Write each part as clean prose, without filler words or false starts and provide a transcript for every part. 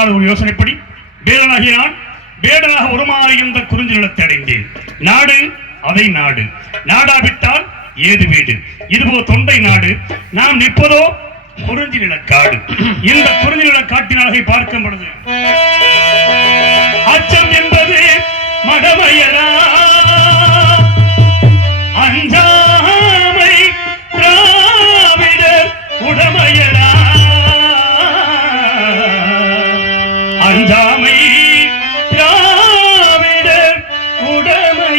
அதனால் ஒரு யோசனைப்படி வேடனாகிய நான் வேடனாக உருமாறி இந்த குறிஞ்சி நிலத்தை அடைந்தேன். நாடு அதை நாடு, நாடாவிட்டால் ஏது வீடு. இதுபோல் தொண்டை நாடு, நாம் நிற்பதோ குறிஞ்சி நிலக்காடு. இந்த குறிஞ்சி நிலக்காட்டின் அழகை பார்க்கும் பொழுது அச்சம் என்பது மடமையரா, அஞ்சாமை திராவிடர் உடமையரா, அஞ்சாமை திராவிடர் உடமையரா.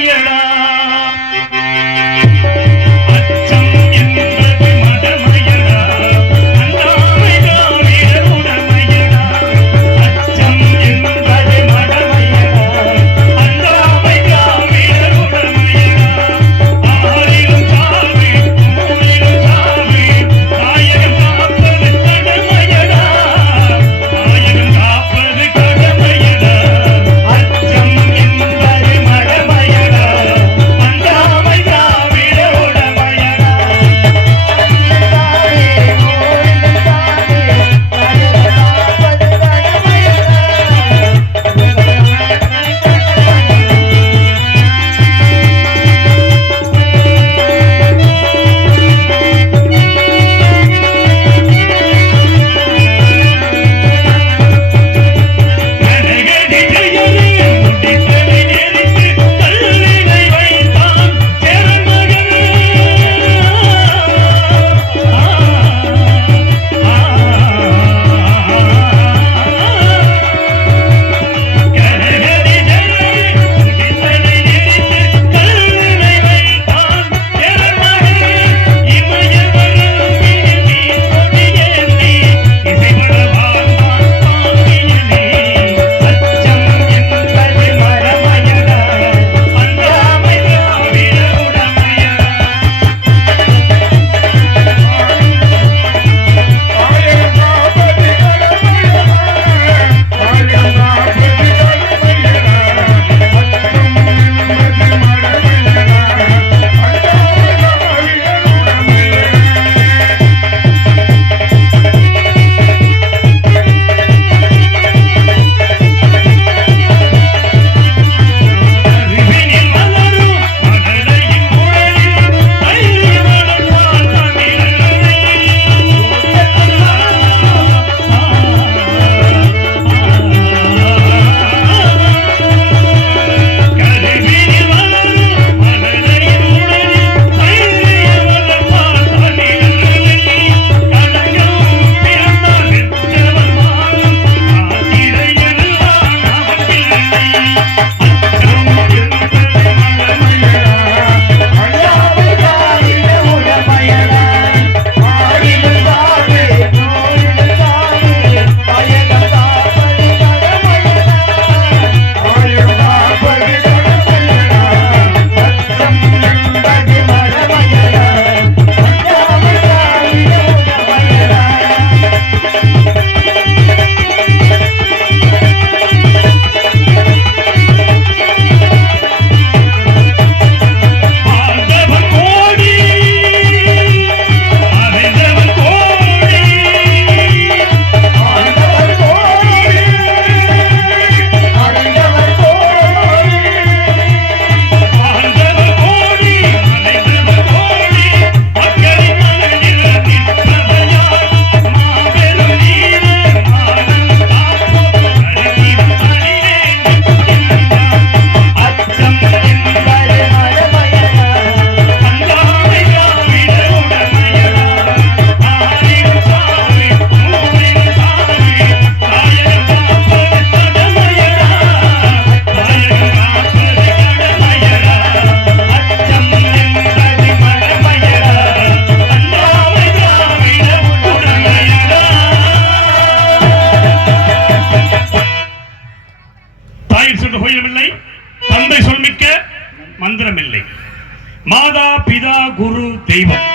தெய்வம்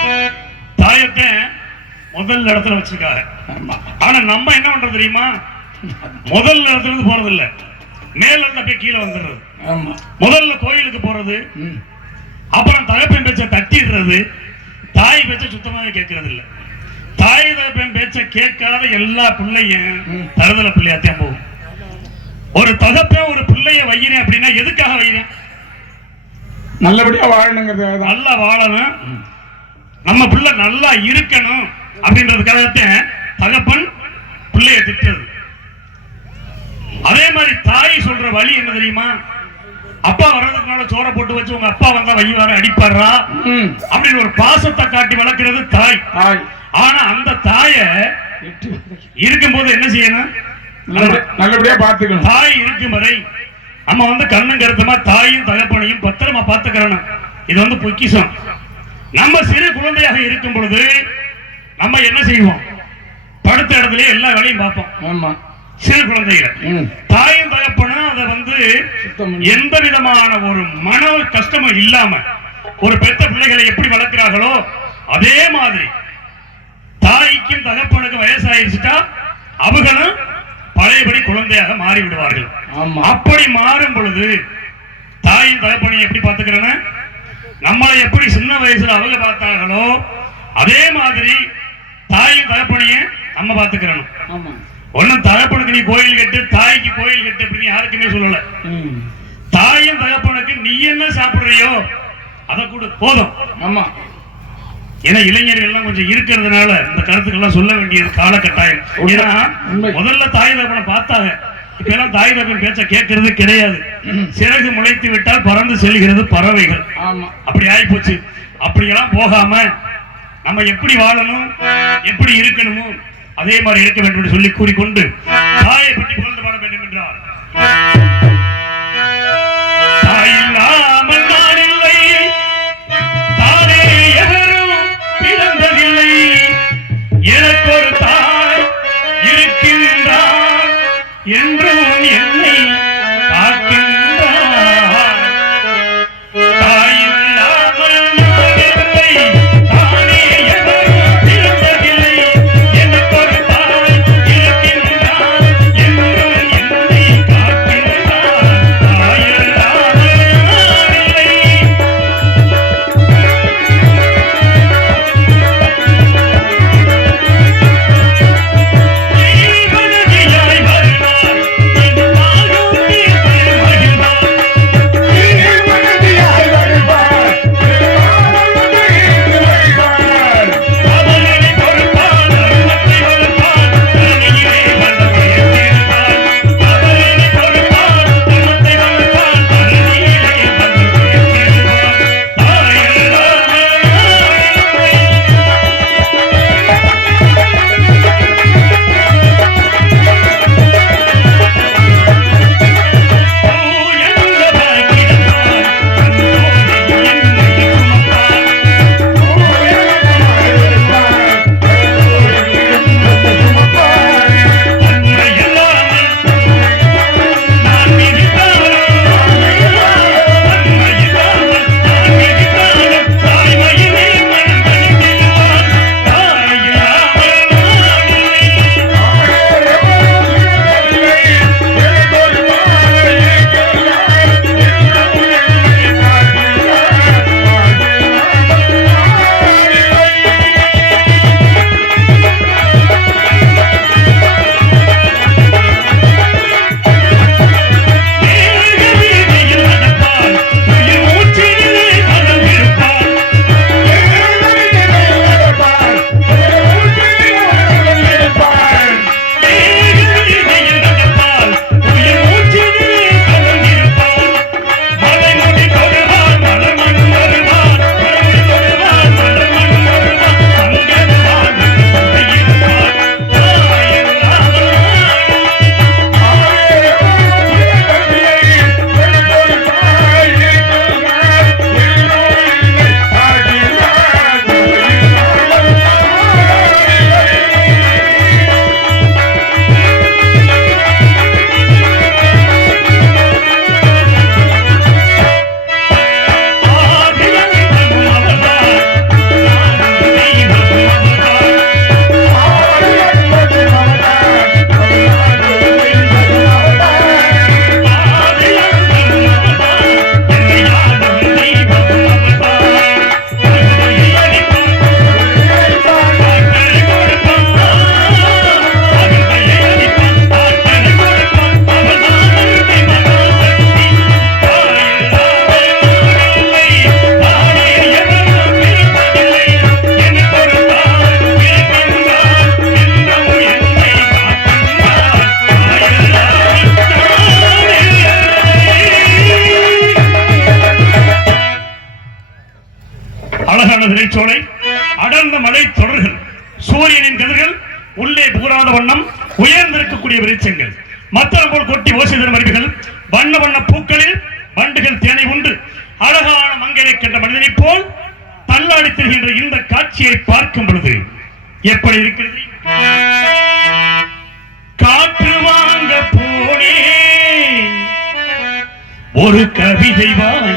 தாயத்தை முதல் இடத்துல வச்சிருக்காங்க. ஆனா நம்ம என்ன பண்றது தெரியுமா? முதல் இடத்துல இருந்து போறது இல்ல, மேல இருந்து அப்படியே கீழே வந்துடுறது. முதல்ல கோயிலுக்கு போறது, அப்புறம் தகப்பன் பேச்ச தட்டிடுறது, தாய் பேச்ச சுத்தமாக கேட்கறது இல்ல. தாய் தகப்பன் பேச்ச கேட்காத எல்லா பிள்ளையும் தருதல பிள்ளையாத்தான் போகும். ஒரு தகப்பன் ஒரு பிள்ளைய வையிறேன் அப்படின்னா எதுக்காக வையிறேன்? நல்லபடியா வாழணுங்கிறது, நல்லா வாழணும், நம்ம பிள்ளை நல்லா இருக்கணும் அப்படின்றதுக்காகத்தான் தகப்பன் பிள்ளைய திட்டுறது. அதே மாதிரி தாய் சொல்ற வழி என்ன தெரியுமா? அப்பா வர்றதுக்குனால சோற போட்டு வச்சு உங்க அப்பா வந்தா வைவார அடிப்பாரா அப்படின்னு ஒரு பாசத்தை காட்டி வளர்க்கிறது தாய். ஆனா அந்த தாய இருக்கும்போது என்ன செய்யணும்? நல்லபடியா பாத்துக்கணும். தாய் இருக்கும் வரை நம்ம கண்ணும் கருத்துமா தாயும் தகப்பனையும் பத்திரமா பாத்துக்கிறணும். இது பொக்கிஷம். நம்ம சிறு குழந்தையாக இருக்கும் பொழுது நம்ம என்ன செய்வோம்? படுத்த இடத்துல எல்லா வேலையும் பார்ப்போம். சிறு குழந்தைகள் தாயும் தகப்பனும் அதை எந்த விதமான ஒரு மன கஷ்டமும் இல்லாம ஒரு பெத்த பிள்ளைகளை எப்படி வளர்க்கிறார்களோ அதே மாதிரி தாய்க்கும் தகப்பனுக்கும் வயசாயிருச்சுட்டா அவர்களும் பழையபடி குழந்தையாக மாறி விடுவார்கள். அப்படி மாறும் பொழுது தாயும் தகப்பனையும் எப்படி பார்த்துக்கிறேன்னு நம்மளை எப்படி சின்ன வயசுல அவங்க பார்த்தார்களோ அதே மாதிரி தாயும் தகப்பனையும் நம்ம பார்த்துக்கிறோம். ஒன்னும் தகப்பனுக்கு நீ கோயில் கட்டு, தாய்க்கு கோயில் கட்டு அப்படின்னு யாருக்குமே சொல்லல. தாயும் தகப்பனுக்கு நீ என்ன சாப்பிடுறியோ அதை கூட போதும். ஆமா, ஏன்னா இளைஞர்கள் எல்லாம் கொஞ்சம் இருக்கிறதுனால இந்த கருத்துக்கள் எல்லாம் சொல்ல வேண்டியது காலகட்டாயம். ஏன்னா முதல்ல தாய் தகப்பனை பார்த்தாங்க, இப்ப எல்லாம் தாய் தகப்பன் பேச்ச கேட்கறது கிடையாது. சிறகு முளைத்து விட்டால் பறந்து செல்கிறது பறவைகள். அப்படி ஆயிப்போச்சு. அப்படியெல்லாம் போகாம நம்ம எப்படி வாழணும், எப்படி இருக்கணுமோ அதே மாதிரி இருக்க வேண்டும் என்று சொல்லி கூறிக்கொண்டு தாயை பற்றி புகழ்ந்து பாட வேண்டும் என்றார். தாய் இல்லாமல் நான் இல்லை, தானே எவரும் பிறந்ததில்லை, எனக்கு ஒரு தாய் இருக்கின்றார் என்றும் என்னை காக்கின்றார். தாய் இல்லாமல் நான் இல்லை, தானே எவரும் பிறந்ததில்லை, எனக்கு ஒரு தாய் இருக்கின்றார் என்றும் என்னை காக்கின்றார். சோலை, அடர்ந்த மலை தொடர்கள், சூரியனின் கதிர்கள் உள்ளே புகழாத வண்ணம் உயர்ந்திருக்கக்கூடிய விருட்சங்கள், மத்தளம் போல் கொட்டி ஓசை தரும் அருவிகள், வண்ண வண்ண பூக்களில் வண்டுகள் தேனை உண்டு அழகான மங்கையை கண்ட மனிதனைப் போல் தள்ளாடி திரிகின்ற இந்த காட்சியை பார்க்கும் பொழுது எப்படி இருக்கிறது? காற்று வாங்க போனே ஒரு கவிதை வாங்கி